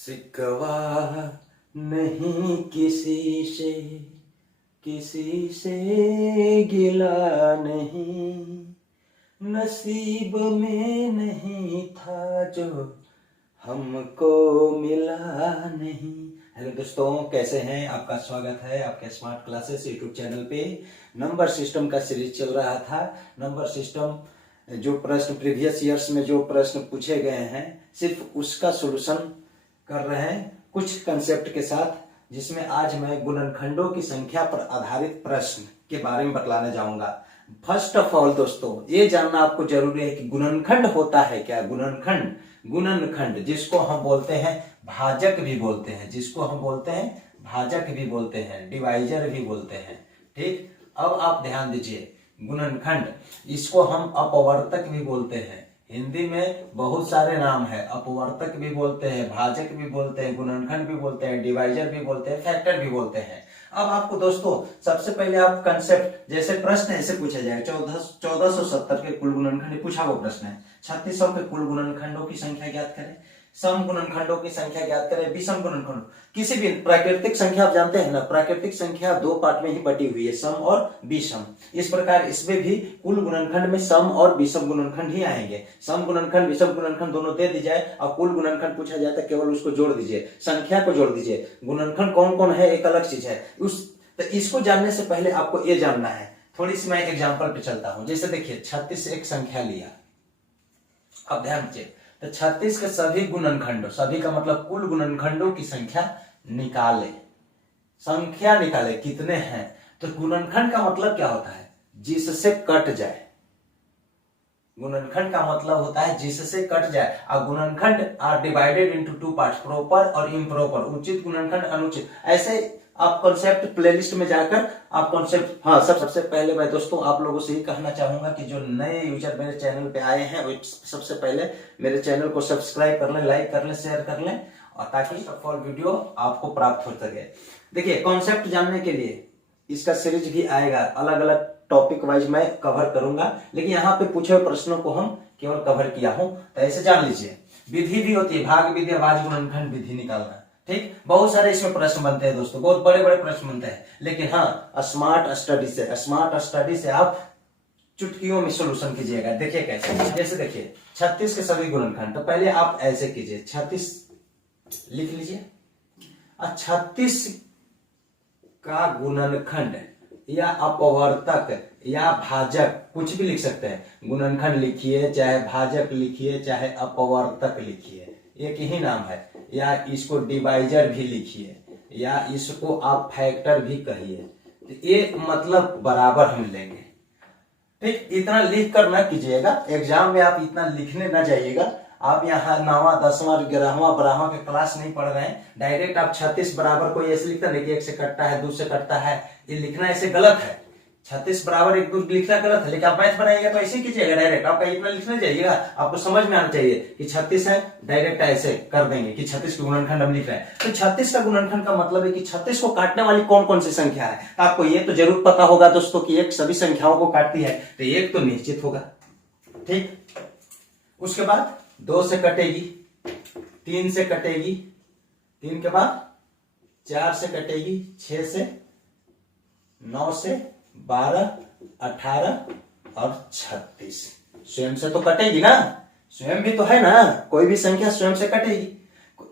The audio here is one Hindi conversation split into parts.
सिकवा नहीं किसी से गिला नहीं, नसीब में नहीं था जो हमको मिला नहीं। हेलो दोस्तों, कैसे हैं? आपका स्वागत है आपके स्मार्ट क्लासेस यूट्यूब चैनल पे। नंबर सिस्टम का सीरीज चल रहा था। नंबर सिस्टम जो प्रश्न प्रीवियस ईयर्स में जो प्रश्न पूछे गए हैं, सिर्फ उसका सॉल्यूशन कर रहे हैं कुछ कंसेप्ट के साथ, जिसमें आज मैं गुणनखंडों की संख्या पर आधारित प्रश्न के बारे में बतलाने जाऊंगा। फर्स्ट ऑफ ऑल दोस्तों, ये जानना आपको जरूरी है कि गुणनखंड होता है क्या। गुणनखंड जिसको हम बोलते हैं भाजक भी बोलते हैं, डिवाइजर भी बोलते हैं। ठीक, अब आप ध्यान दीजिए, गुणनखंड इसको हम अपवर्तक भी बोलते हैं। हिंदी में बहुत सारे नाम है, अपवर्तक भी बोलते हैं, भाजक भी बोलते हैं, गुणनखंड भी बोलते हैं, डिवाइजर भी बोलते हैं, फैक्टर भी बोलते हैं। अब आपको दोस्तों सबसे पहले आप कंसेप्ट, जैसे प्रश्न ऐसे पूछा जाएगा, 1470 के कुल गुणनखंड पूछा वो प्रश्न है। 3600 के कुल गुणनखंडों की संख्या ज्ञात करें, सम गुणनखंडों की संख्या ज्ञात करें, विषम गुणनखंड। किसी भी प्राकृतिक संख्या आप जानते हैं ना, प्राकृतिक संख्या दो पार्ट में ही बटी हुई है, सम और विषम। इस प्रकार इसमें भी कुल गुणनखंड में सम और विषम गुणनखंड ही आएंगे। सम गुणनखंड विषम गुणनखंड दोनों दे दी जाए और कुल गुणनखंड पूछा जाए तो केवल उसको जोड़ दीजिए, संख्या को जोड़ दीजिए। गुणनखंड कौन कौन है एक अलग चीज है। तो इसको जानने से पहले आपको ये जानना है। थोड़ी सी मैं एग्जाम्पल पे चलता हूं। जैसे देखिए 36 एक संख्या लिया, अब ध्यान दीजिए, तो 36 के सभी गुणनखंडों, सभी का मतलब कुल गुणनखंडों की संख्या निकाले। कितने हैं। तो गुणनखंड का मतलब क्या होता है? जिससे कट जाए। गुणनखंड का मतलब होता है जिससे कट जाए। और गुणनखंड are divided into two parts, proper और इम्प्रॉपर, उचित गुणनखंड, अनुचित। ऐसे आप कॉन्सेप्ट प्लेलिस्ट में जाकर आप कॉन्सेप्ट, हाँ सबसे पहले मैं दोस्तों आप लोगों से ही कहना चाहूंगा कि जो नए यूजर मेरे चैनल पे आए हैं, वो सबसे पहले मेरे चैनल को सब्सक्राइब कर लें, लाइक कर लें, शेयर कर लें, और ताकि फॉर वीडियो आपको प्राप्त हो सके। देखिए, कॉन्सेप्ट जानने के लिए इसका सीरीज भी आएगा, अलग अलग टॉपिक वाइज मैं कवर करूंगा, लेकिन यहाँ पे पूछे हुए प्रश्नों को हम केवल कवर किया हूं। तो ऐसे जान लीजिए, विधि भी होती है, भाग विधि, भाज्य गुणनखंड विधि निकालना। ठीक, बहुत सारे इसमें प्रश्न बनते हैं दोस्तों, बहुत बड़े बड़े प्रश्न बनते हैं, लेकिन हाँ स्मार्ट स्टडी से आप चुटकियों में सॉल्यूशन कीजिएगा। देखिए कैसे, जैसे देखिए 36 के सभी गुणनखंड, तो पहले आप ऐसे कीजिए, 36 लिख लीजिए, और 36 का गुणनखंड या अपवर्तक या भाजक कुछ भी लिख सकते हैं। गुणनखंड लिखिए, चाहे भाजक लिखिए, चाहे अपवर्तक लिखिए, एक ही नाम है। या इसको डिवाइजर भी लिखिए, या इसको आप फैक्टर भी कहिए, तो ये मतलब बराबर हम लेंगे। ठीक, इतना लिख कर ना कीजिएगा, एग्जाम में आप इतना लिखने ना जाइएगा। आप यहाँ 9वां 10वां 11वां 12वां के क्लास नहीं पढ़ रहे हैं, डायरेक्ट आप 36 बराबर कोई ऐसे लिखता नहीं कि 1 से कटता है, 2 से कटता है, ये लिखना ऐसे गलत है। 36 बराबर 1 2 लिखना गलत है, लेकिन आप मैथ बनाइएगा तो ऐसे कीजिएगा, डायरेक्ट आपका इतना लिखने जाइएगा। आपको समझ में आना चाहिए कि 36 है, डायरेक्ट ऐसे कर देंगे कि 36 के गुणनखंड हम लिख रहे हैं। तो 36 का गुणनखंड का मतलब है कि 36 को काटने वाली कौन कौन सी संख्या है। आपको ये तो जरूर पता होगा दोस्तों कि एक सभी संख्याओं को काटती है, तो एक तो निश्चित होगा। ठीक, उसके बाद 2 से कटेगी, 3 से कटेगी, 3 के बाद 4 से कटेगी, 6 से, 9 से, 12, 18 और 36। स्वयं से तो कटेगी ना, स्वयं भी तो है ना, कोई भी संख्या स्वयं से कटेगी।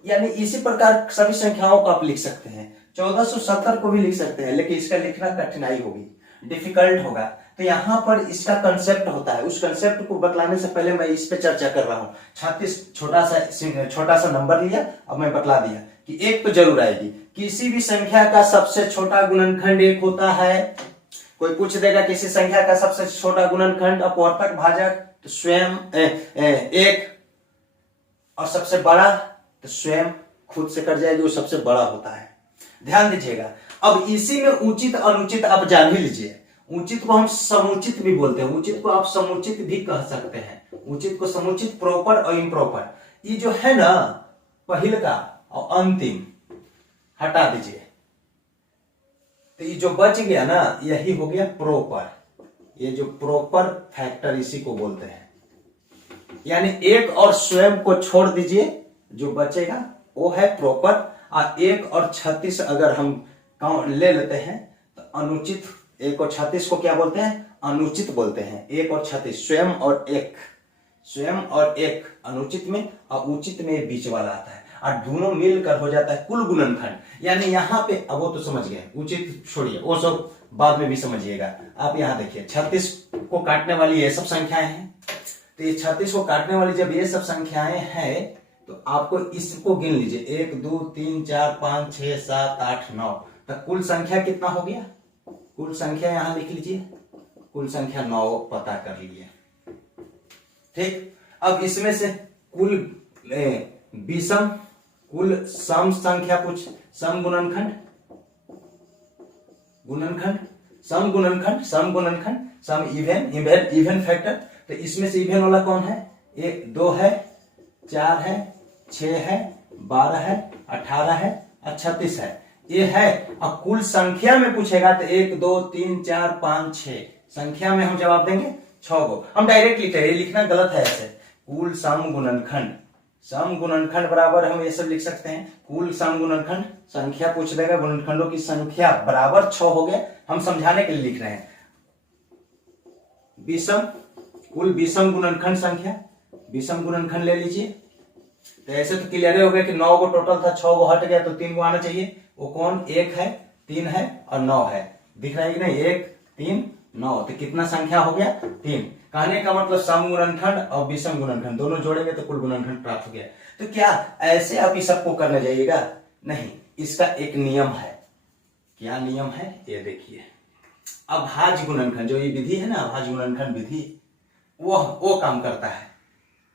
यानी इसी प्रकार सभी संख्याओं को आप लिख सकते हैं। 1470 को भी लिख सकते हैं, लेकिन इसका लिखना कठिनाई होगी, डिफिकल्ट होगा। तो यहाँ पर इसका कंसेप्ट होता है, उस कंसेप्ट को बतलाने से पहले मैं इस पे चर्चा कर रहा हूँ। 36 छोटा सा नंबर लिया, अब मैं बतला दिया कि एक तो जरूर आएगी। किसी भी संख्या का सबसे छोटा गुणनखंड 1 होता है। कोई पूछ देगा किसी संख्या का सबसे छोटा गुणनखंड अपवर्तक भाजक, तो स्वयं 1, और सबसे बड़ा तो स्वयं खुद से कट जाएगी, वो सबसे बड़ा होता है। ध्यान दीजिएगा। अब इसी में उचित अनुचित आप जान ही लीजिए। उचित को हम समुचित भी बोलते हैं, उचित को आप समुचित भी कह सकते हैं। उचित को समुचित, प्रॉपर और इम्प्रॉपर। ये जो है ना, पहले का और अंतिम हटा दीजिए, तो ये जो बच गया ना, यही हो गया प्रॉपर। ये जो प्रॉपर फैक्टर इसी को बोलते हैं। यानी 1 और स्वयं को छोड़ दीजिए, जो बचेगा वो है प्रॉपर, और 1 और 36 अगर हम ले लेते हैं तो अनुचित। 1 और 36 को क्या बोलते हैं? अनुचित बोलते हैं। 1 और 36 स्वयं और एक अनुचित में, और उचित में बीच वाला आता है, और दोनों मिलकर हो जाता है कुल गुणनखंड। यानी यहाँ पे अब वो तो समझ गए, उचित छोड़िए, वो सब बाद में भी समझिएगा। आप यहाँ देखिए 36 को काटने वाली ये सब संख्याएं हैं, तो ये 36 को काटने वाली जब ये सब संख्याएं हैं तो आपको इसको गिन लीजिए, 1 2 3 4 5 6 7 8 9, तो कुल संख्या कितना हो गया? कुल संख्या यहां लिख लीजिए, कुल संख्या 9 पता कर लीजिए। ठीक, अब इसमें से कुल विषम, कुल सम संख्या पूछ, सम गुणनखंड, सम इवन फैक्टर। तो इसमें से इवन वाला कौन है? 1 2 है, 4 है, 6 है, 12 है, 18 है और 36 है, ये है। अब कुल संख्या में पूछेगा तो 1 2 3 4 5 6, संख्या में हम जवाब देंगे 6 को। हम डायरेक्ट लिखते हैं, ये लिखना गलत है ऐसे। कुल सम गुणनखंड बराबर हम ये सब लिख सकते हैं, कुल सम गुणनखंड, संख्या पूछ देगा, गुणनखंडों की संख्या बराबर 6 हो गया। हम समझाने के लिए लिख रहे हैं। विषम, कुल विषम गुणनखंड संख्या, विषम गुणनखंड ले लीजिए। तो ऐसे तो क्लियर हो गया कि 9 को टोटल था, 6 को हट गया तो 3 को आना चाहिए। वो कौन? 1 है, 3 है और 9 है। दिख रहा है कि नहीं? 1 3 9, तो कितना संख्या हो गया? 3। कहने का मतलब सम गुणनखंड और विषम गुणनखंड दोनों जोड़ेंगे तो कुल गुणनखंड प्राप्त हो गया। तो क्या ऐसे आप इस सबको करने जाइएगा? नहीं, इसका एक नियम है। क्या नियम है? ये देखिए, अभाज्य गुणनखंड, जो ये विधि है ना, अभाज्य गुणनखंड विधि, वो काम करता है।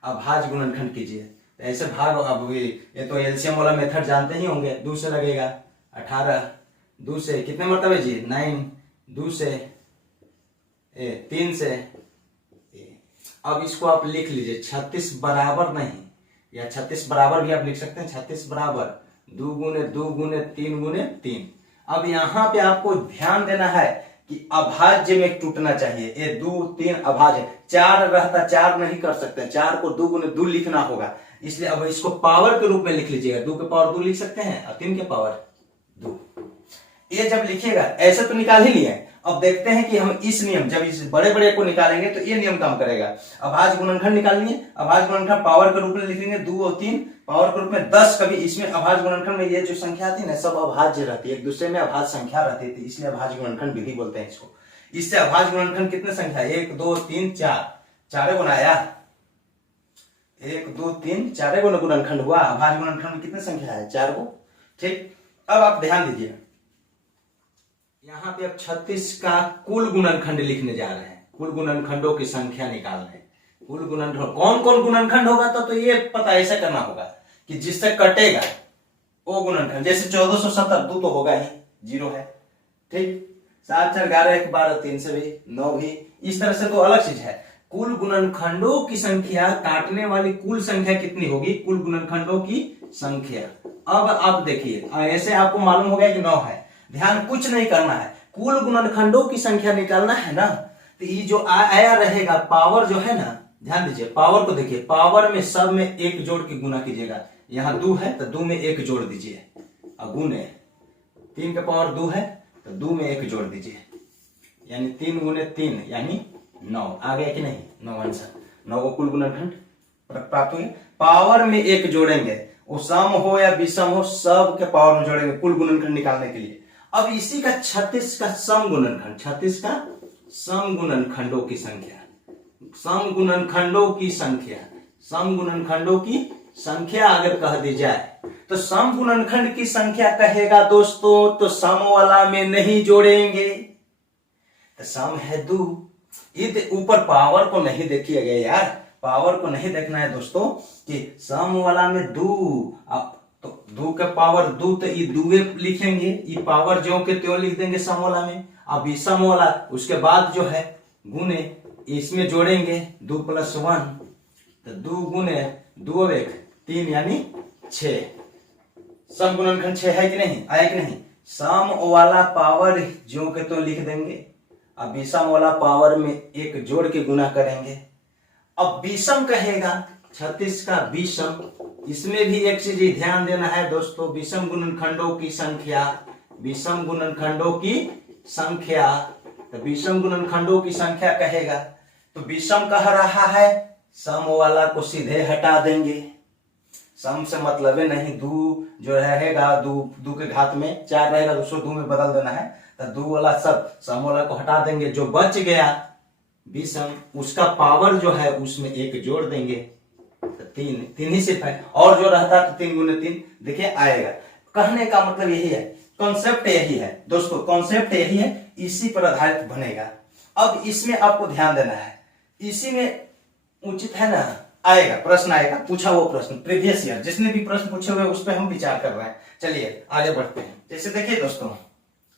अभाज्य गुणनखंड कीजिए तो ऐसे भाग, अब ये तो एलसीएम वाला मेथड जानते ही होंगे। 2 से लगेगा 18, 2 से कितने मरतबे जी? 9, 2 से 3 से। अब इसको आप लिख लीजिए 36 बराबर नहीं, या 36 बराबर भी आप लिख सकते हैं। 36 बराबर 2 गुने 2 गुने 3 गुने 3। अब यहां पे आपको ध्यान देना है कि अभाज्य में टूटना चाहिए। ये 2 3 अभाज्य, 4 रहता 4 नहीं कर सकते, 4 को 2 गुने 2 लिखना होगा, इसलिए अब इसको पावर के रूप में लिख लीजिएगा। 2 के पावर 2 लिख सकते हैं और 3 के पावर 2। ये जब लिखिएगा, ऐसे तो निकाल ही लिए। अब देखते हैं कि हम इस नियम, जब इस बड़े बड़े को निकालेंगे तो ये नियम काम करेगा। अभाज्य गुणनखंड निकालेंगे, अभाज्य गुणनखंड पावर के रूप में लिखेंगे 2 और 3, पावर के रूप में 10। कभी इसमें अभाज्य गुणनखंड में ये जो संख्या आती है ना, सब अभाज्य रहती है, एक दूसरे में अभाज्य संख्या रहती थी, इसलिए अभाज्य गुणनखंड विधि बोलते हैं इसको। इससे अभाज्य गुणनखंड कितने संख्या? 1 2 3 4, 4 गुना आया, 1 2 3 4 गुना गुणनखंड हुआ। अभाज्य गुणनखंड में कितने संख्या है? 4 को। ठीक, अब आप ध्यान दीजिए, यहाँ पे अब 36 का कुल गुणनखंड लिखने जा रहे हैं। कुल गुणनखंडों की संख्या निकाल रहे हैं। कुल गुणनखंड कौन कौन गुणनखंड होगा तो ये पता ऐसा करना होगा कि जिससे कटेगा वो गुणनखंड। जैसे 1470 2 तो होगा ही, 0 है। ठीक, 7 4 11 1 12 3 से भी 9 भी, इस तरह से तो अलग चीज है। कुल गुणनखंडों की संख्या, काटने वाली कुल संख्या कितनी होगी? कुल गुणनखंडों की संख्या। अब आप देखिए, ऐसे आपको मालूम हो गया कि 9 है। ध्यान कुछ नहीं करना है, कुल गुणनखंडों की संख्या निकालना है ना। तो ये जो आया रहेगा पावर जो है ना, ध्यान दीजिए, पावर को देखिए, पावर में सब में 1 जोड़ के गुना कीजिएगा। यहाँ 2 है तो 2 में 1 जोड़ दीजिए, और गुने 3 के पावर 2 है तो 2 में 1 जोड़ दीजिए, यानी 3 गुने 3 यानी 9। आ गया कि नहीं? 9 आंसर। 9 को कुल गुणनखंड प्राप्त हुए। पावर में 1 जोड़ेंगे, वो सम हो या विषम हो, सब के पावर में जोड़ेंगे कुल गुणनखंड निकालने के लिए। अब इसी का 36 का सम गुणनखंड, 36 का सम गुणनखंडों की संख्या, सम गुणनखंडों की संख्या, सम गुणनखंडों की संख्या अगर कह दी जाए तो सम गुणनखंड की संख्या कहेगा दोस्तों, तो सम वाला में नहीं जोड़ेंगे। तो सम है 2, ये ऊपर पावर को नहीं देखिएगा यार, पावर को नहीं देखना है दोस्तों कि सम वाला में 2, तो 2 के पावर 2, तो ये 2 लिखेंगे, ये पावर जो के त्यों लिख देंगे सम वाला में। अब ये सम वाला उसके बाद जो है गुने, इसमें जोड़ेंगे 2 + 1, तो 2 गुने 2 1 3 यानी 6। सम गुणनखंड 6 है कि नहीं? आया कि नहीं? सम वाला पावर जो के तो लिख देंगे, अब विषम वाला पावर में 1 जोड़ के गुना करेंगे। अब विषम कहेगा 36 का विषम। इसमें भी एक चीज ध्यान देना है दोस्तों, विषम गुणनखंडों की संख्या, विषम गुणनखंडों की संख्या। तो विषम गुणनखंडों की संख्या कहेगा तो विषम कह रहा है, सम वाला को सीधे हटा देंगे, सम से मतलब है नहीं, दू जो रहेगा, दू के घात में 4 रहेगा, दूसरो दू में बदल देना है, तो दू वाला सब सम वाला को हटा देंगे, जो बच गया विषम उसका पावर जो है उसमें 1 जोड़ देंगे, तो 3 ही सिर्फ है, और जो रहता तो 3 गुने 3 देखिए आएगा। कहने का मतलब यही है, कॉन्सेप्ट यही है दोस्तों, कॉन्सेप्ट यही है, इसी पर आधारित बनेगा। अब इसमें आपको ध्यान देना है, इसी में उचित है ना, आएगा प्रश्न, आएगा पूछा वो प्रश्न प्रीवियस ईयर, जिसने भी प्रश्न पूछे हुए उस पर हम विचार कर रहे हैं। चलिए आगे बढ़ते हैं। जैसे देखिए दोस्तों,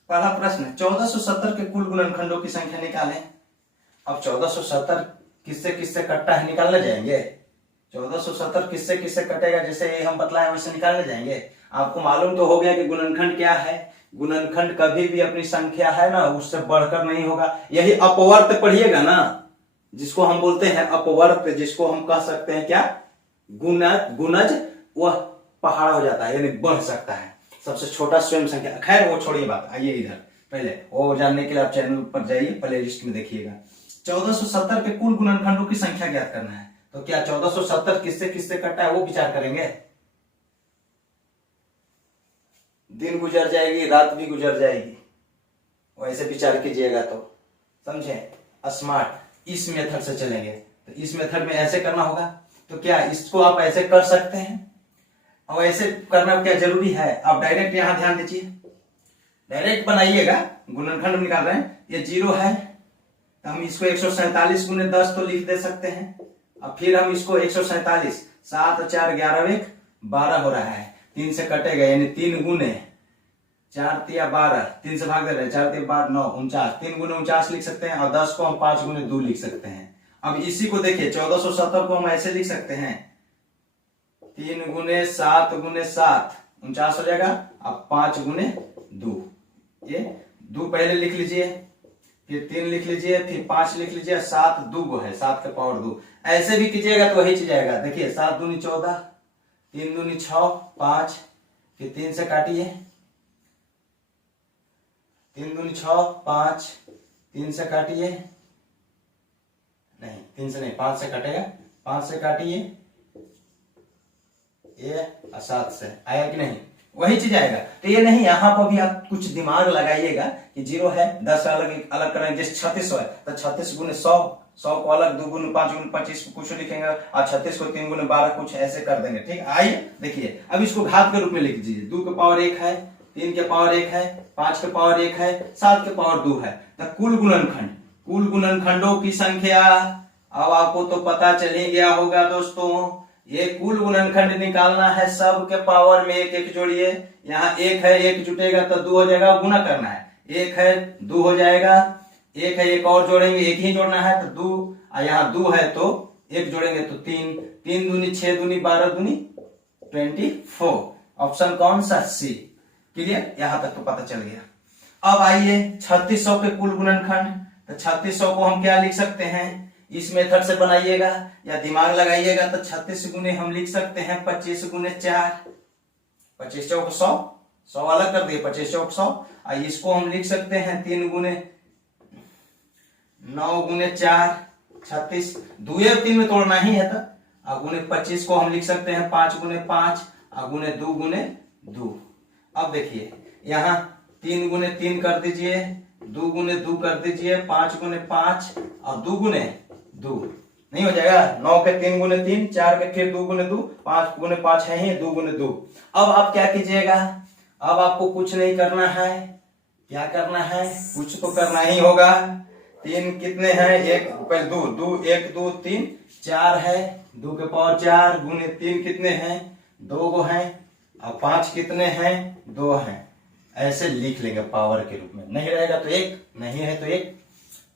पहला प्रश्न 1470 के कुल गुणनखंडों की संख्या निकालें। अब 1470 किससे किससे कटता है निकालने जाएंगे, 1470 किससे किससे कटेगा, जैसे हम बतलाए वैसे निकालने जाएंगे। आपको मालूम तो हो गया कि गुणनखंड क्या है, गुणनखंड कभी भी अपनी संख्या है ना उससे बढ़कर नहीं होगा, यही अपवर्त पढ़िएगा ना, जिसको हम बोलते हैं अपवर्त, जिसको हम कह सकते हैं क्या, गुणज, वह पहाड़ हो जाता है, यानी बढ़ सकता है, सबसे छोटा स्वयं संख्या। खैर वो छोड़िए बात, आइए इधर, पहले वो जानने के लिए आप चैनल पर जाइए, प्ले लिस्ट में देखिएगा। 1470 के कुल गुणनखंडों की संख्या ज्ञात करना है, तो क्या 1470 किससे किससे कटता है वो विचार करेंगे। दिन गुजर जाएगी, रात भी गुजर जाएगी, वैसे विचार कीजिएगा तो समझे, स्मार्ट इस मेथड से चलेंगे। तो इस मेथड में ऐसे करना होगा, तो क्या इसको आप ऐसे कर सकते हैं, और ऐसे करना क्या जरूरी है, आप डायरेक्ट यहां ध्यान दीजिए, डायरेक्ट बनाइएगा, गुणनखंड निकाल रहे हैं, ये 0 है तो हम इसको 147 गुने 10 तो लिख दे सकते हैं। अब फिर हम इसको 147, 7 और 4 11 1 12 हो रहा है, 3 से कटेगा, यानी 3 गुने 4 तिया 12, 3 से भाग दे रहे हैं, 4 तिया 12 9 49, 3 गुने 49 लिख सकते हैं, और 10 को हम 5 गुने 2 लिख सकते हैं। अब इसी को देखिए 1470 को हम ऐसे लिख सकते हैं, 3 गुने 7 गुने 7 49 हो जाएगा, अब 5 गुने 2, ये 2 पहले लिख लीजिए, फिर 3 लिख लीजिए, फिर 5 लिख लीजिए, 7 2 है, 7 का पावर 2, ऐसे भी कीजिएगा तो वही चीज आएगा। देखिए 7 दूनी 14, 3 दूनी 6 5, फिर 3 से काटिए, 3 दूनी 6 5, 3 से काटिए, नहीं 3 से नहीं 5 से कटेगा, 5 से काटिए, ये 7 से आया कि नहीं, वही चीज आएगा। तो ये नहीं, यहाँ पर भी आप कुछ दिमाग लगाइएगा कि 0 है, 10 अलग अलग करेंगे, जैसे 36 है तो 36 गुने 100, 100 को अलग, 2 गुने 5 गुने 25 कुछ लिखेंगे, और 36 को 3 गुने 12 कुछ ऐसे कर देंगे। ठीक, आइए देखिए, अब इसको घात के रूप में लिख दीजिए, 2 के पावर 1 है, 3 के पावर 1 है, 5 के पावर 1 है, 7 के पावर 2 है, तो कुल गुणनखंड, कुल गुणनखंडों की संख्या, अब आपको तो पता चल ही गया होगा दोस्तों, ये कुल गुणनखंड निकालना है, सब के पावर में 1 1 जोड़िए, यहाँ 1 है 1 जुटेगा तो 2 हो जाएगा, गुना करना है, 1 है 2 हो जाएगा, 1 है 1 और जोड़ेंगे, 1 ही जोड़ना है तो 2, यहाँ 2 है तो 1 जोड़ेंगे तो 3, 3 दूनी 6 दूनी 12 दूनी 24, ऑप्शन कौन सा, सी। क्लियर, यहां तक तो पता चल गया। अब आइए 3600 के कुल गुणनखंड, तो 3600 को हम क्या लिख सकते हैं, इस मेथड से बनाइएगा या दिमाग लगाइएगा तो 36 गुने हम लिख सकते हैं 25 गुने 4, 25 चौक 100, 100 अलग कर दिए, 25 चौक 100, इसको हम लिख सकते हैं 3 गुने 9 गुने 4 36, 2 और 3 में तोड़ना ही है, तो गुने 25 को हम लिख सकते हैं 5 गुने 5 गुने 2 गुने 2। अब देखिए यहाँ 3 गुने 3 कर दीजिए, 2 गुने 2 कर दीजिए, 5 गुने 5 और 2 गुने 2, नहीं हो जाएगा, 9 के 3 गुने 3, 4 के फिर 2 गुने 2, 5 गुने 5 है ही, 2 गुने 2। अब आप क्या कीजिएगा, अब आपको कुछ नहीं करना है, क्या करना है, कुछ तो करना ही होगा। 3 कितने हैं, 1 पहले 2 2 1 2 3 4 है, 2 के पावर 4 गुने 3 कितने हैं, 2 गो हैं, और 5 कितने हैं, 2 हैं, ऐसे लिख लेंगे पावर के रूप में, नहीं रहेगा तो 1, नहीं है तो 1।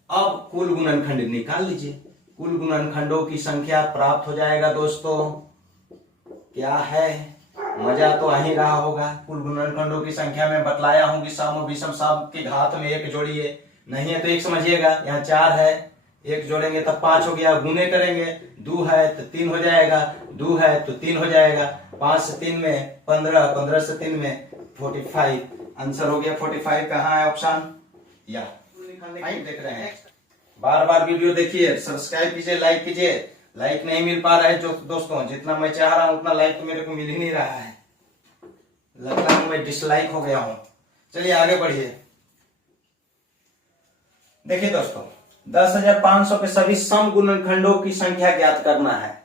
अब कुल गुणनखंड निकाल लीजिए, कुल गुणनखंडों की संख्या प्राप्त हो जाएगा दोस्तों, क्या है, मजा तो आ ही रहा होगा। कुल गुणनखंडों की संख्या में बतलाया हूं कि सम और विषम सब के घात में 1 जोड़िए, नहीं है तो 1 समझिएगा, यहाँ 4 है, एक जोड़ेंगे तब 5 हो गया, गुने करेंगे, 2 है तो 3 हो जाएगा, 2 है तो 3 हो जाएगा, 5 से 3 में 15, 15 से 3 में 45, आंसर हो गया 45। कहाँ है ऑप्शन या देख रहे हैं। बार बार वीडियो देखिए, सब्सक्राइब कीजिए, लाइक कीजिए। लाइक नहीं मिल पा रहा है जो दोस्तों, जितना मैं चाह रहा हूं उतना लाइक तो मेरे को मिल ही नहीं रहा है, लगता है मैं डिसलाइक हो गया हूं। चलिए आगे बढ़िए। देखिए दोस्तों, 10,500 के सभी सम गुणनखंडों की संख्या ज्ञात करना है।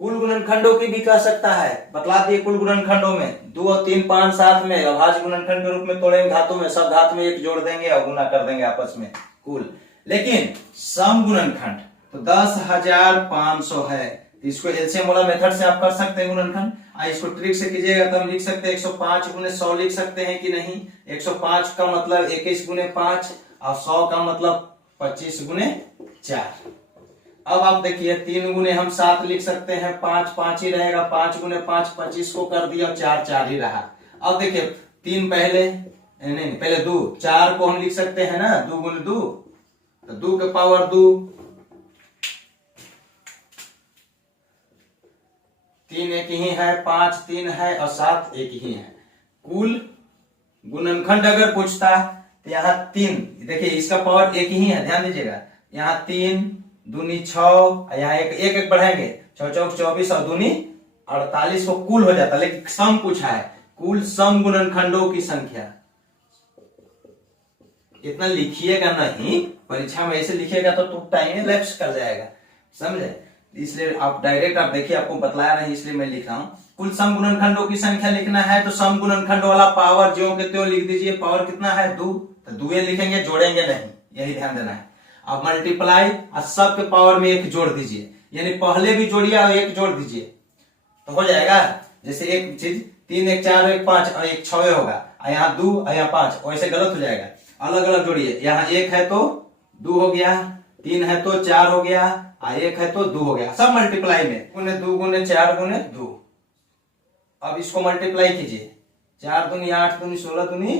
कुल गुणनखंडों की भी कह सकता है, बतला दिए कुल गुणनखंडों में 2 और 3 5 7 में अभाज्य गुणनखंड के रूप में तोड़ेंगे घातों में, सब घात में 1 जोड़ देंगे और गुना कर देंगे आपस में कुल। लेकिन सम गुणनखंड तो 10,500 है, इसको एलसीएम वाला मेथड से आप कर सकते हैं गुणनखंड। इसको ट्रिक से कीजिएगा तो हम लिख सकते हैं 105 गुने 100 लिख सकते हैं कि नहीं। 105 का मतलब 21 गुने 5 और 100 का मतलब 25 गुने 4। अब आप देखिए 3 गुने हम 7 लिख सकते हैं, 5 5 ही रहेगा, 5 गुने 5 25 को कर दिया और 4 4 ही रहा। अब देखिए 3 पहले नहीं पहले 2, 4 को हम लिख सकते हैं ना 2 गुने 2 तो 2 के पावर 2, 3 एक ही है, 5 3 है और 7 एक ही है। कुल गुणनखंड अगर पूछता तो यहाँ 3, देखिए इसका पावर एक ही है, ध्यान दीजिएगा, यहाँ 3 दूनी 6, यहाँ एक एक बढ़ाएंगे 6 चौक 24 और दूनी 48 को कुल हो जाता। लेकिन सम पूछा है, कुल सम गुणनखंडों की संख्या। इतना लिखिएगा नहीं, परीक्षा में ऐसे लिखिएगा तो टाइम लैप्स कर जाएगा, समझे। इसलिए आप डायरेक्ट आप देखिए, आपको बतलाया नहीं इसलिए मैं लिख रहा हूं। कुल सम गुणनखंडों की संख्या लिखना है तो सम गुणनखंड वाला पावर ज्यों के त्यों लिख दीजिए। पावर कितना है 2, तो 2 लिखेंगे, जोड़ेंगे नहीं, यही ध्यान देना है। अब मल्टीप्लाई और सब के पावर में 1 जोड़ दीजिए, यानी पहले भी जोड़िए और 1 जोड़ दीजिए तो हो जाएगा। जैसे एक चीज 3 1 4 1 5 और 1 6 होगा, यहाँ 2 और यहाँ 5, वैसे गलत हो जाएगा। अलग अलग जोड़िए, यहाँ 1 है तो 2 हो गया, 3 है तो 4 हो गया, 1 है तो 2 हो गया, सब मल्टीप्लाई में गुने 2 गुने 4 गुने 2। अब इसको मल्टीप्लाई कीजिए, 4 दूनी 8 दूनी 16 दूनी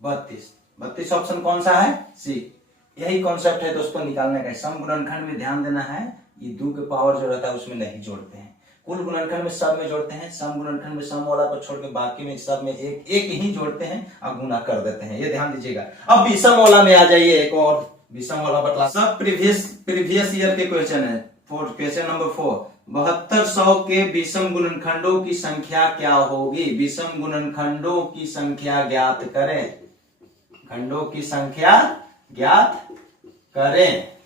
32, 32 ऑप्शन कौन सा है सी। यही कॉन्सेप्ट है दोस्तों निकालने का। सम गुणनखंड में ध्यान देना है, ये 2 के पावर जो रहता है उसमें नहीं जोड़ते हैं। कुल गुणनखंड में सब में जोड़ते हैं, सम गुणनखंड में सम वाला को छोड़ के बाकी में सब में एक एक ही जोड़ते हैं और गुना कर देते हैं, ये ध्यान दीजिएगा। अब विषम वाला में आ जाइए, एक और विषम वाला बतला। सब प्रीवियस ईयर के क्वेश्चन है। क्वेश्चन नंबर 4, 7200 के विषम गुणनखंडों की संख्या क्या होगी। विषम गुणनखंडों की संख्या ज्ञात करें, खंडों की संख्या ज्ञात करें।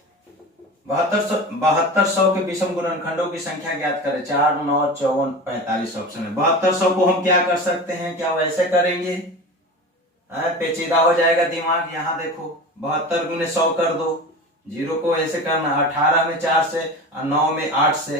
7200 के विषम गुणनखंडों की संख्या ज्ञात करें। 4 9 54 45 ऑप्शन है। 7200 को हम क्या कर सकते हैं, क्या वैसे करेंगे, पेचीदा हो जाएगा दिमाग। यहाँ देखो 72 गुने 100 कर दो, 0 को ऐसे करना, 18 में 4 से और 9 में 8 से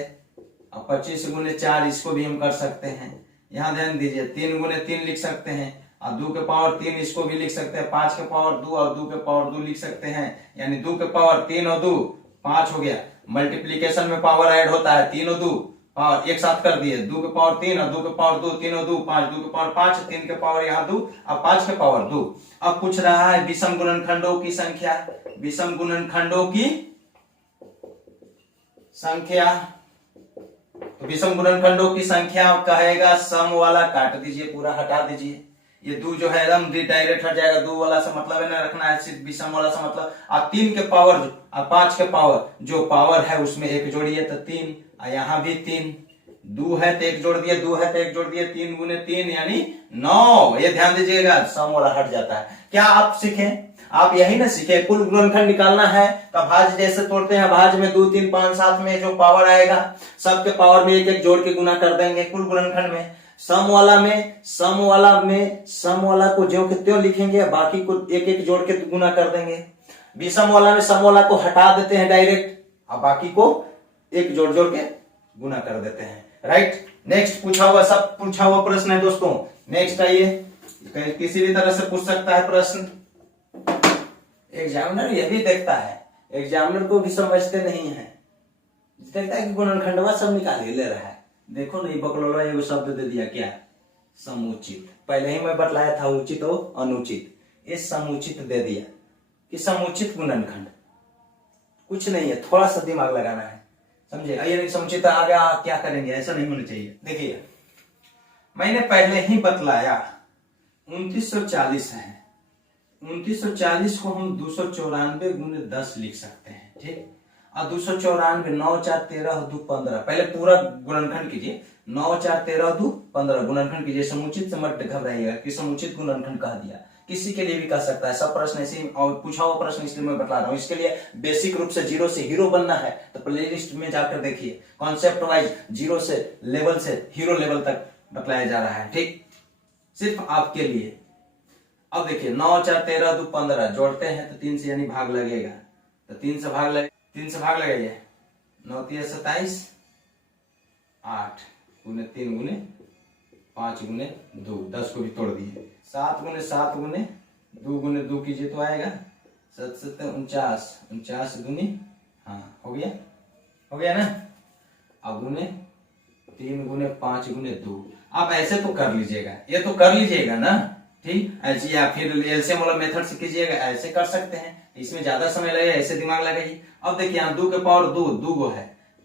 और 25 गुने 4, इसको भी हम कर सकते हैं। यहाँ ध्यान दीजिए 3 गुने 3 लिख सकते हैं और 2 के पावर 3 इसको भी लिख सकते हैं। 5 के पावर 2 और 2 के पावर 2 लिख सकते हैं, यानी 2 के पावर 3 और 2 5 हो गया। मल्टीप्लीकेशन में पावर ऐड होता है, 3 और 2 पावर एक साथ कर दिए, 2 के पावर 3 और 2 के पावर 2, 3 और 2 5, 2 के पावर 5, 3 के पावर यहाँ 2 और 5 के पावर 2। अब पूछ रहा है विषम गुणनखंडों की संख्या। विषम गुणनखंडों की संख्या, तो विषम गुणनखंडों की संख्या कहेगा सम वाला काट दीजिए, पूरा हटा दीजिए। ये 2 जो है एकदम डायरेक्ट हट जाएगा, 2 वाला से मतलब है ना रखना है, सिर्फ विषम वाला से मतलब। और 3 के पावर और 5 के पावर जो पावर है उसमें 1 जोड़िए तो 3, और यहाँ भी 3, 2 है तो 1 जोड़ दिए, 2 है तो 1 जोड़ दिए, 3 गुने 3 यानी 9। ये ध्यान दीजिएगा, सम वाला हट जाता है। क्या आप सीखे, आप यही ना सीखे, कुल गुणनखंड निकालना है तो भाज्य जैसे तोड़ते हैं, भाज्य में 2 3 5 7 में जो पावर आएगा सबके पावर में 1 1 जोड़ के गुना कर देंगे। कुल गुणनखंड में सम वाला को ज्यों के त्यों लिखेंगे, बाकी को 1 1 जोड़ के गुना कर देंगे। विषम वाला में सम वाला को हटा देते हैं डायरेक्ट और बाकी को 1 जोड़ जोड़ के गुना कर देते हैं। राइट, नेक्स्ट सब पूछा हुआ प्रश्न है दोस्तों। नेक्स्ट आइए, किसी भी तरह से पूछ सकता है प्रश्न, एग्जामिनर ये भी देखता है, एग्जामिनर को भी समझते नहीं है, देखता है कि गुणनखंडवा सब निकाल ले रहा है। देखो नहीं बकलोला एगो शब्द दे दिया, क्या समुचित। पहले ही मैं बतलाया था उचित और अनुचित, ये समुचित दे दिया कि समुचित गुणनखंड। कुछ नहीं है, थोड़ा सा दिमाग लगाना है, समझे। ये नहीं समुचित आ गया क्या करेंगे, ऐसा नहीं होना चाहिए। देखिए मैंने पहले ही बतलाया 2940 है, 2940 को हम 294 गुने 10 लिख सकते हैं, ठीक। और 294 9 4 13 2 15, पहले पूरा गुणनखंड कीजिए, 9 4 13 2 15 गुणनखंड कीजिए। समुचित से मत घबराइएगा कि समुचित गुणनखंड कह दिया, किसी के लिए भी कह सकता है। सब प्रश्न ऐसे और पूछा हुआ प्रश्न इसलिए मैं बता रहा हूँ। इसके लिए बेसिक रूप से जीरो से हीरो बनना है तो प्लेलिस्ट में जाकर देखिए, कॉन्सेप्ट वाइज जीरो से लेवल से हीरो लेवल तक बतलाया जा रहा है, ठीक, सिर्फ आपके लिए। अब देखिए 9 4 13 2 15 जोड़ते हैं तो 3 से यानी भाग लगेगा, तो 3 से भाग लगाइए, 9 3 27 8 गुने 3 गुने 5 गुने 2, 10 को भी तोड़ दिए, 7 गुने 7 गुने 2 गुने 2 कीजिए तो आएगा 7 7 49, 49 दूनी, हाँ हो गया ना। अब गुने 3 गुने 5 गुने 2, आप ऐसे तो कर लीजिएगा, ये तो कर लीजिएगा ना, ठीक। ऐसे या फिर एलसीएम वाला मेथड से कीजिएगा, ऐसे कर सकते हैं, इसमें ज्यादा समय लगेगा, ऐसे दिमाग लगाइए। अब देखिए यहाँ 2 के पावर 2 2 गो है,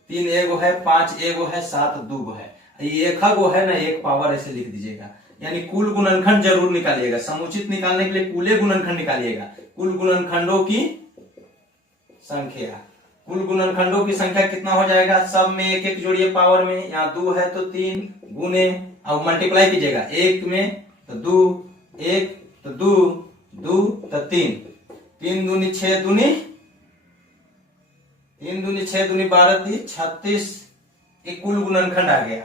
3 एगो है, 5 एगो है, 7 2 गो है, ये एक गो है ना, एक पावर ऐसे लिख दीजिएगा। यानी कुल गुणनखंड जरूर निकालिएगा, समुचित निकालने के लिए कुल गुणनखंड निकालिएगा, कुल गुणनखंडों की संख्या, कुल गुणनखंडों की संख्या कितना हो जाएगा, सब में एक एक जोड़िए पावर में, यहाँ 2 है तो 3 गुने, अब मल्टीप्लाई कीजिएगा, 1 में तो 2, 1 तो 2 2 तो 3, 3 दूनी 6 दूनी 3 दूनी 6 दूनी 12 3 36, एक कुल गुणनखंड आ गया।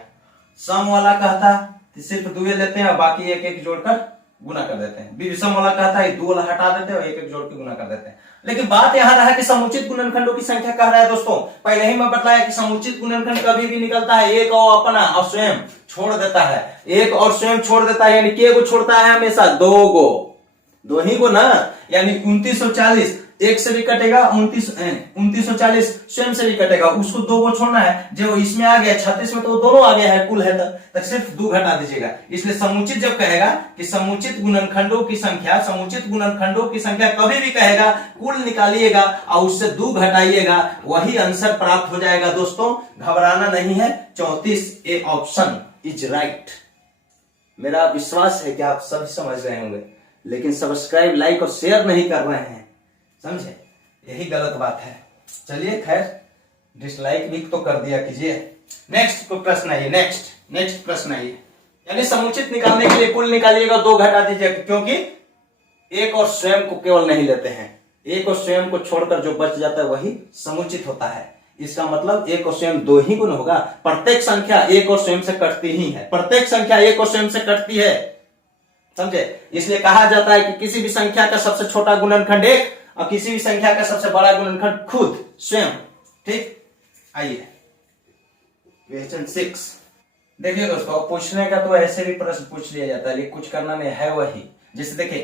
सम वाला कहता तो सिर्फ 2 लेते हैं और बाकी एक एक जोड़कर गुना कर देते हैं, विषम वाला कहता है 2 वाला हटा देते हैं और एक एक जोड़ के गुना कर देते हैं। लेकिन बात यहां रहा कि समुचित गुणनखंडों की संख्या कह रहा है दोस्तों, पहले ही मैं बताया कि समुचित गुणनखंड कभी भी निकलता है एक और अपना और स्वयं छोड़ देता है, एक और स्वयं छोड़ देता है, यानी के को छोड़ता है हमेशा, 2 ही को ना, यानी 2940 एक से भी कटेगा, 2940 स्वयं से भी कटेगा, उसको 2 को छोड़ना है, जो इसमें आ गया 36 में तो दोनों आ गया है, कुल है तक सिर्फ 2 घटा दीजिएगा। इसलिए समुचित जब कहेगा कि समुचित गुणनखंडों की संख्या, समुचित गुणनखंडों की संख्या कभी भी कहेगा कुल निकालिएगा और उससे 2 घटाइएगा, वही आंसर प्राप्त हो जाएगा दोस्तों, घबराना नहीं है। 34 ए ऑप्शन इज राइट। मेरा विश्वास है कि आप सभी समझ रहे होंगे, लेकिन सब्सक्राइब लाइक और शेयर नहीं कर रहे हैं, समझे, यही गलत बात है। चलिए खैर, डिसलाइक भी तो कर दिया कीजिए। नेक्स्ट को प्रश्न आइए, नेक्स्ट प्रश्न आइए, यानी समुचित निकालने के लिए कुल निकालिएगा, 2 घटा दीजिएगा, क्योंकि एक और स्वयं को केवल नहीं लेते हैं, एक और स्वयं को छोड़कर जो बच जाता है वही समुचित होता है। इसका मतलब एक और स्वयं 2 ही गुण होगा, प्रत्येक संख्या एक और स्वयं से कटती ही है, प्रत्येक संख्या एक और स्वयं से कटती है, समझे। इसलिए कहा जाता है कि किसी भी संख्या का सबसे छोटा गुणनखंड 1 और किसी भी संख्या का सबसे बड़ा गुणनखंड खुद स्वयं, ठीक। आइए क्वेश्चन 6 देखिए दोस्तों, पूछने का तो ऐसे भी प्रश्न पूछ लिया जाता है, लेकिन कुछ करना नहीं है वही। जैसे देखिए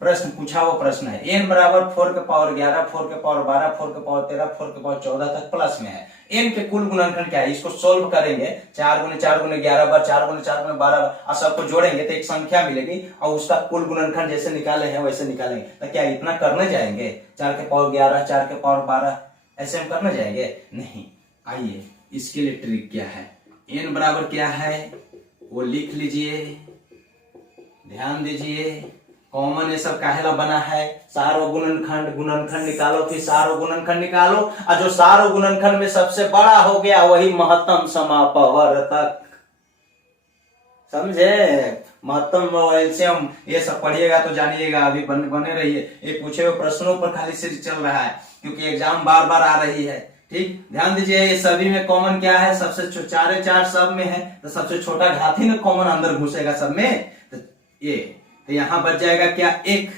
प्रश्न पूछा हुआ प्रश्न है, n बराबर 4 के पावर 11, 4 के पावर 12, 4 के पावर 13, 4 के पावर 14 तक प्लस में है, n के कुल गुणनखंड क्या है, इसको सोल्व करेंगे, 4 गुने 4 गुने 11 बार, 4 गुने 4 गुने 12 बार, और सबको जोड़ेंगे तो एक संख्या मिलेगी और उसका कुल गुणनखंड जैसे निकाले हैं वैसे निकालेंगे। तो क्या इतना करने जाएंगे, 4 के पावर 11, 4 के पावर 12 ऐसे हम करने जाएंगे, नहीं। आइए इसके लिए ट्रिक क्या है, n बराबर क्या है वो लिख लीजिए, ध्यान दीजिए, कॉमन ये सब काहेला बना है, सारो गुणनखंड निकालो, फिर सारो गुणनखंड निकालो, और जो सारो गुणनखंड में सबसे बड़ा हो गया वही महत्तम समापवर्तक, समझे। महत्तम एलसीएम ये सब पढ़िएगा तो जानिएगा, अभी बने रहिए, ये पूछे हुए प्रश्नों पर खाली सीरीज चल रहा है क्योंकि एग्जाम बार बार आ रही है, ठीक। ध्यान दीजिए, ये सभी में कॉमन क्या है, सबसे 4 सब में है तो सबसे छोटा घात ही ना कॉमन अंदर घुसेगा सब में, तो यहाँ बच जाएगा क्या 1,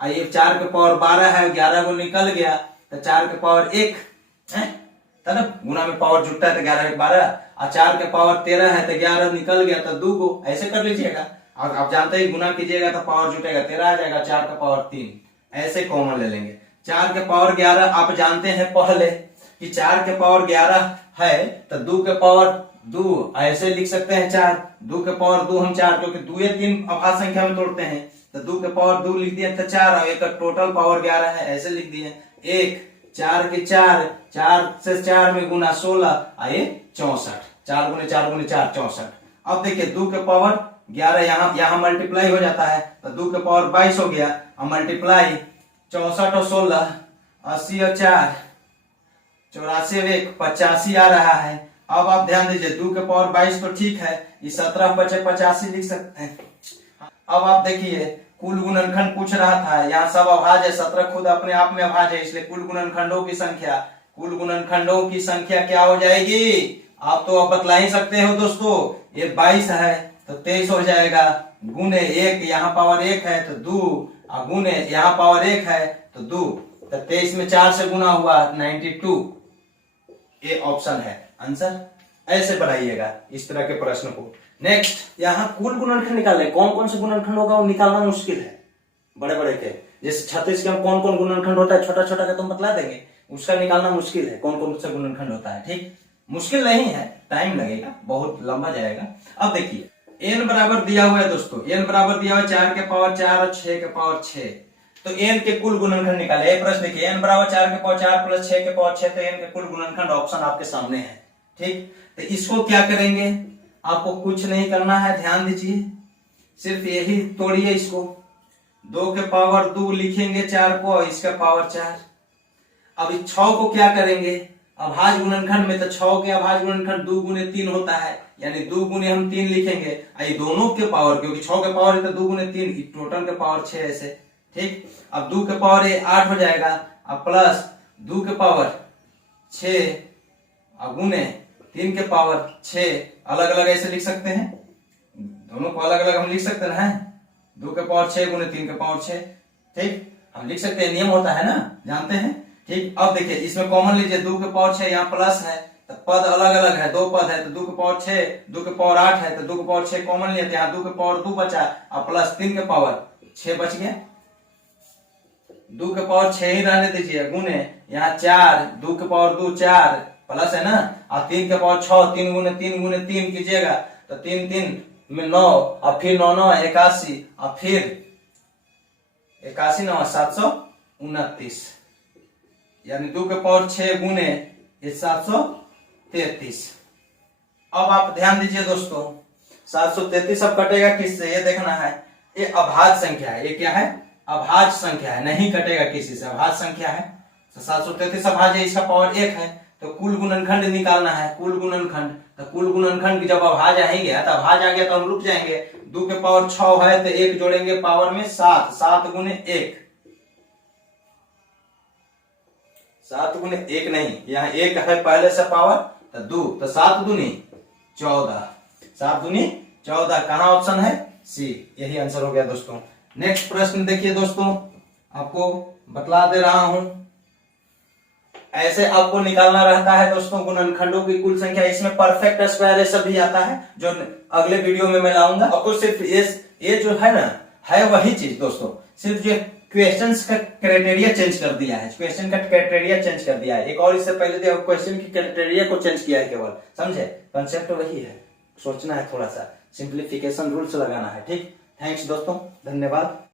ये 4 के पावर 12 है, 11 को निकल गया तो 4 के पावर 1 है, ना गुना में पावर जुटता है तो 11 1 12, और 4 के पावर 13 है तो 11 निकल गया तो 2 को ऐसे कर लीजिएगा, और आप जानते ही गुना कीजिएगा तो पावर जुटेगा 13 आ जाएगा, 4 का पावर 3 ऐसे कॉमन ले लेंगे। 4 के पावर 11 आप जानते हैं पहले कि 4 के पावर 11 है तो 2 के पावर 2 ऐसे लिख सकते हैं 4, 2 के पावर 2 हम 4, क्योंकि 2 या 3 अभाज्य संख्या में तोड़ते हैं तो 2 के पावर 2 लिख दिया तो 4, और एक टोटल पावर 11 है ऐसे लिख दिए, 1 4 के 4, 4 से 4 में गुना 16 आए 64, 4 गुने 4 गुने 4 64। अब देखिए 2 के पावर 11 यहाँ मल्टीप्लाई हो जाता है तो 2 के पावर 22 हो गया, अब मल्टीप्लाई 64 और 16 80 और 4 84 और 1 85 आ रहा है। अब आप ध्यान दीजिए 2 के पावर 22 तो ठीक है, ये 17 बचे 85 लिख सकते हैं। अब आप देखिए कुल गुणनखंड पूछ रहा था, यहाँ सब अभाज्य है, 17 खुद अपने आप में अभाज्य है, इसलिए कुल गुणनखंडों की संख्या क्या हो जाएगी? आप तो अब बतला ही सकते हो दोस्तों, ये 22 है तो 23 हो जाएगा, गुने 1 यहाँ पावर 1 है तो 2 और गुने यहाँ पावर 1 है तो 2, तो 23 में 4 से गुना हुआ 92, ये ऑप्शन है आंसर। ऐसे बनाइएगा इस तरह के प्रश्न को। नेक्स्ट यहाँ कुल गुणनखंड निकालने, कौन कौन से गुणनखंड होगा वो निकालना मुश्किल है, बड़े बड़े के जैसे 36 के कौन कौन गुणनखंड होता है, छोटा छोटा का तुम बतला देंगे, उसका निकालना मुश्किल है, कौन कौन सा गुणनखंड होता है। ठीक, मुश्किल नहीं है, टाइम लगेगा, बहुत लंबा जाएगा। अब देखिए n बराबर दिया हुआ है दोस्तों, n बराबर दिया हुआ है 4 के पावर 4 और 6 के पावर 6, तो n के कुल गुणनखंड निकाले। ये प्रश्न देखिए n बराबर 4 के पावर 4 प्लस 6 के पावर 6, तो n के कुल गुणनखंड ऑप्शन आपके सामने है। ठीक, तो इसको क्या करेंगे, आपको कुछ नहीं करना है, ध्यान दीजिए, सिर्फ यही तोड़िए इसको, 2 के पावर 2 लिखेंगे 4 को, इसका पावर 4। अब इस 6 को क्या करेंगे, अभाज्य गुणनखंड में तो 6 के अभाज्य गुणनखंड 2 गुने 3 होता है, यानी 2 गुने हम 3 लिखेंगे, ये दोनों के पावर, क्योंकि 6 के पावर है तो 2 गुने 3, टोटल के पावर 6 ऐसे। ठीक, अब 2 के पावर 8 हो जाएगा, अब प्लस 2 के पावर 6 और गुने 3 के पावर 6, अलग अलग ऐसे लिख सकते हैं, दोनों को अलग अलग हम लिख सकते हैं, 2 के पावर 6 गुने 3 के पावर 6। ठीक, हम लिख सकते हैं, नियम होता है ना, जानते हैं। ठीक, अब देखिए इसमें कॉमन लीजिए, 2 के पावर 6 यहाँ प्लस है तो पद अलग अलग है, 2 पद है तो 2 के पावर 6, 2 के पावर 8 है तो 2 के पावर 6 कॉमन लिए, यहाँ 2 के पावर 2 बचा और प्लस 3 के पावर 6 बच गया, 2 के पावर 6 ही रहने दीजिए, गुने यहाँ 4, 2 के पावर 2 4 प्लस है ना, और 3 के पावर 6, 3 गुने 3 कीजिएगा तो 3 3 में 9 और फिर 9 9 81 और फिर 81 9 729, यानी 2 के पावर 6 गुने ये 733। अब आप ध्यान दीजिए दोस्तों, 733 अब कटेगा किससे ये देखना है, ये अभाज्य संख्या है, ये क्या है, अभाज्य संख्या है, नहीं कटेगा किसी से, अभाज्य संख्या है, तो 733 अभाज्य है, इसका पावर 1 है, तो कुल गुणनखंड निकालना है, कुल गुणनखंड, तो कुल गुणनखंड जब अभाज्य आएंगे तो अभाज्य आ गया तो हम रुक जाएंगे, 2 के पावर 6 है तो 1 जोड़ेंगे पावर में 7, 7 गुने 1, 7 गुने 1 नहीं, यहाँ 1 है पहले से पावर तो 2, तो 7 दूनी 14, 7 दूनी 14, कहाँ ऑप्शन है, सी, यही आंसर हो गया दोस्तों। नेक्स्ट प्रश्न देखिए दोस्तों, आपको बतला दे रहा हूं, ऐसे आपको निकालना रहता है दोस्तों गुणनखंडों की कुल संख्या, इसमें परफेक्ट स्क्वायर सब भी आता है, जो अगले वीडियो में मैं लाऊंगा। आपको सिर्फ ये जो है ना, है वही चीज दोस्तों, सिर्फ जो क्वेश्चंस का क्राइटेरिया चेंज कर दिया है, क्वेश्चन का क्राइटेरिया चेंज कर दिया है, एक और इससे पहले देखो क्वेश्चन की क्राइटेरिया को चेंज किया है केवल, समझे, कंसेप्ट वही है, सोचना है थोड़ा सा, सिंप्लीफिकेशन रूल्स लगाना है। ठीक, थैंक्स दोस्तों, धन्यवाद।